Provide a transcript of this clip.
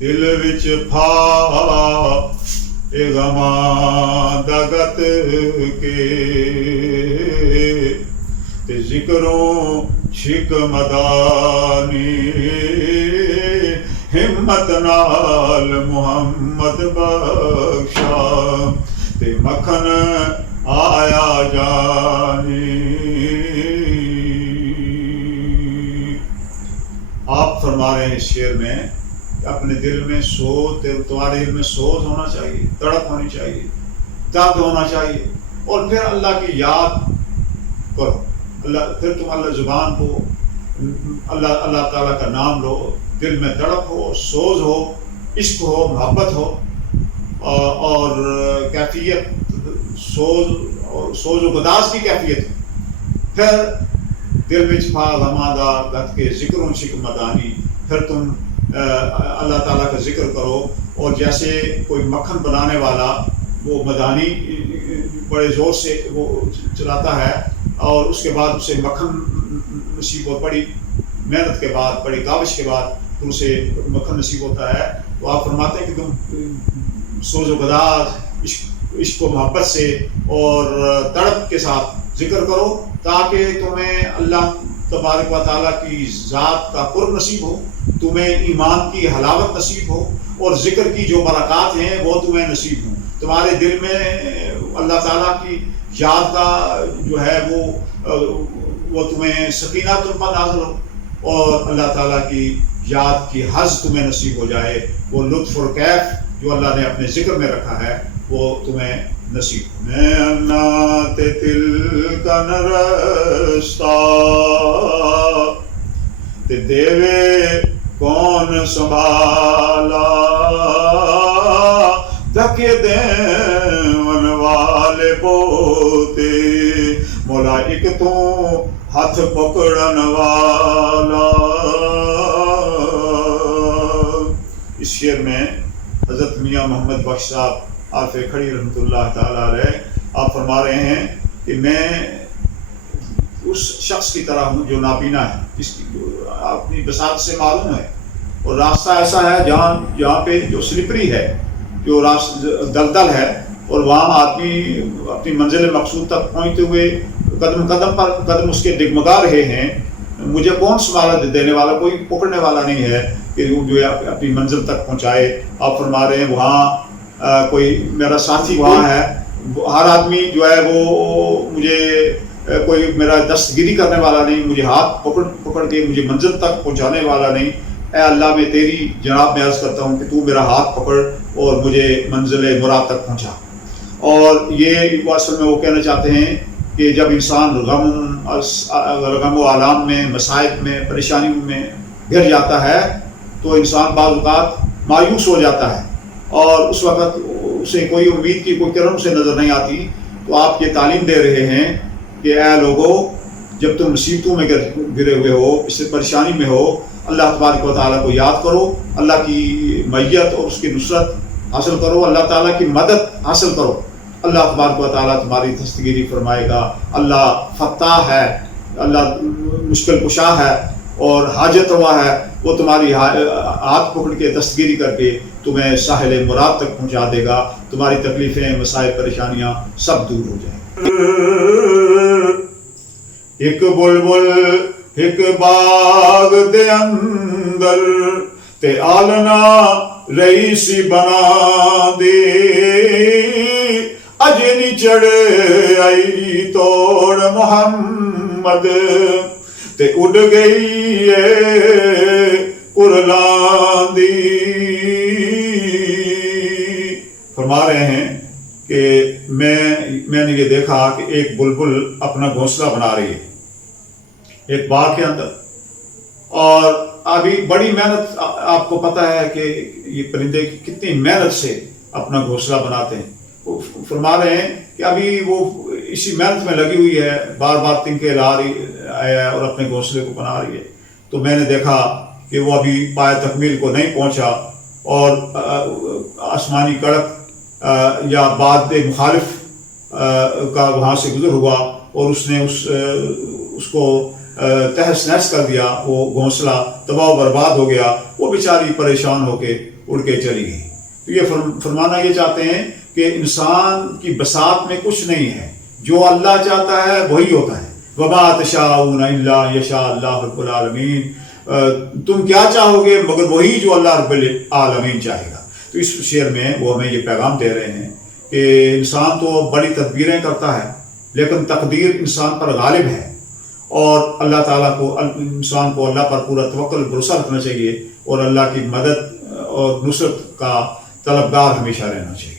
دل وچ پھا اے غماں دا گت کے تے ذکروں شک مدانی ہمت نال محمد بخشا تے مکھن آیا جانی۔ آپ فرما رہے ہیں اس شعر میں کہ اپنے دل میں تمہارے دل میں سوز ہونا چاہیے، تڑپ ہونی چاہیے، درد ہونا چاہیے، اور پھر اللہ کی یاد کرو، پھر تم اللہ زبان کو اللہ تعالیٰ کا نام لو، دل میں تڑپ ہو، سوز ہو، عشق ہو، محبت ہو، اور کیفیت سوز و گداز کی کیفیت ہو، پھر دل میں چھپا غماں دا گت کے ذکروں شک مدانی، پھر تم اللہ تعالیٰ کا ذکر کرو، اور جیسے کوئی مکھن بنانے والا وہ مدانی بڑے زور سے وہ چلاتا ہے اور اس کے بعد اسے مکھن نصیب ہو، بڑی محنت کے بعد، بڑی کاوش کے بعد پھر اسے مکھن نصیب ہوتا ہے، تو آپ فرماتے ہیں کہ تم سوز و گداز عشق و محبت سے اور تڑپ کے ساتھ ذکر کرو تاکہ تمہیں اللہ تبارک و تعالیٰ کی ذات کا قرب نصیب ہو، تمہیں ایمان کی حلاوت نصیب ہو، اور ذکر کی جو برکات ہیں وہ تمہیں نصیب ہوں، تمہارے دل میں اللہ تعالیٰ کی یاد کا جو ہے وہ تمہیں سکینہ تم پر نازل ہو، اور اللہ تعالیٰ کی یاد کی حظ تمہیں نصیب ہو جائے، وہ لطف اور کیف جو اللہ نے اپنے ذکر میں رکھا ہے وہ تمہیں نصیب ہو۔ میں نعت دل کا نرستا تے دیوے کون سنبھالا، دھکے دین والے پوتے مولا ایک تو ہاتھ پکڑن والا۔ اس شعر میں حضرت میاں محمد بخش صاحب عارف کھڑی رحمۃ اللہ تعالیٰ علیہ آپ فرما رہے ہیں کہ میں اس شخص کی طرح ہوں جو نابینا ہے، جس کی اپنی بساط سے معلوم ہے، اور راستہ ایسا ہے جہاں پہ جو سلپری ہے، جو دلدل ہے، اور وہاں آدمی اپنی منزل مقصود تک پہنچتے ہوئے قدم اس کے ڈگمگا رہے ہیں، مجھے کون سنبھالا دینے والا، کوئی پکڑنے والا نہیں ہے کہ جو اپنی منزل تک پہنچائے۔ آپ فرما رہے ہیں وہاں کوئی میرا ساتھی وہاں ہے، ہر آدمی جو ہے وہ مجھے کوئی میرا دستگیری کرنے والا نہیں، مجھے ہاتھ پکڑ کے مجھے منزل تک پہنچانے والا نہیں۔ اے اللہ میں تیری جناب میں عرض کرتا ہوں کہ تو میرا ہاتھ پکڑ اور مجھے منزل مراد تک پہنچا۔ اور یہ اصل میں وہ کہنا چاہتے ہیں کہ جب انسان غم و آلام میں، مصائب میں، پریشانیوں میں گر جاتا ہے تو انسان بعض اوقات مایوس ہو جاتا ہے، اور اس وقت اسے کوئی امید کی کوئی کرن اسے نظر نہیں آتی، تو آپ یہ تعلیم دے رہے ہیں کہ اے لوگو، جب تم مصیبتوں میں گرے ہوئے ہو، اس سے پریشانی میں ہو، اللہ تبارک و تعالیٰ کو یاد کرو، اللہ کی معیت اور اس کی نصرت حاصل کرو، اللہ تعالیٰ کی مدد حاصل کرو، اللہ تبارک و تعالیٰ تمہاری دستگیری فرمائے گا۔ اللہ فتاح ہے، اللہ مشکل کشا ہے اور حاجت روا ہے، وہ تمہاری ہاتھ پکڑ کے دستگیری کر کے تمہیں ساحل مراد تک پہنچا دے گا، تمہاری تکلیفیں، مسائل، پریشانیاں سب دور ہو جائیں۔ ایک بلبل ایک باغ دے اندر تے آلنا رئیسی بنا دے، اجے نہیں چڑھے آئی توڑ محمد تے اڑ گئی ہے قرلان دی۔ فرما رہے ہیں کہ میں نے یہ دیکھا کہ ایک بلبل اپنا گھونسلہ بنا رہی ہے ایک باغ کے اندر، اور ابھی بڑی محنت، آپ کو پتہ ہے کہ یہ پرندے کتنی محنت سے اپنا گھونسلہ بناتے ہیں۔ وہ فرما رہے ہیں کہ ابھی وہ اسی محنت میں لگی ہوئی ہے، بار بار تنکے لا رہی ہے اور اپنے گھونسلے کو بنا رہی ہے، تو میں نے دیکھا کہ وہ ابھی پائے تکمیل کو نہیں پہنچا، اور آسمانی کڑک یا باد مخالف کا وہاں سے گزر ہوا اور اس نے اس کو تہس نہس کر دیا، وہ گھونسلہ تباہ و برباد ہو گیا۔ وہ بیچاری پریشان ہو کے اڑ کے چلی گئی. تو یہ فرمانا یہ چاہتے ہیں کہ انسان کی بساط میں کچھ نہیں ہے، جو اللہ چاہتا ہے وہی ہوتا ہے. وما تشاءون الا یشاء اللہ رب العالمین، تم کیا چاہو گے مگر وہی جو اللہ رب العالمین چاہے گا. تو اس شعر میں وہ ہمیں یہ پیغام دے رہے ہیں کہ انسان تو بڑی تدبیریں کرتا ہے لیکن تقدیر انسان پر غالب ہے، اور اللہ تعالیٰ کو، انسان کو اللہ پر پورا توکل بھروسہ رکھنا چاہیے اور اللہ کی مدد اور نصرت کا طلبگار ہمیشہ رہنا چاہیے.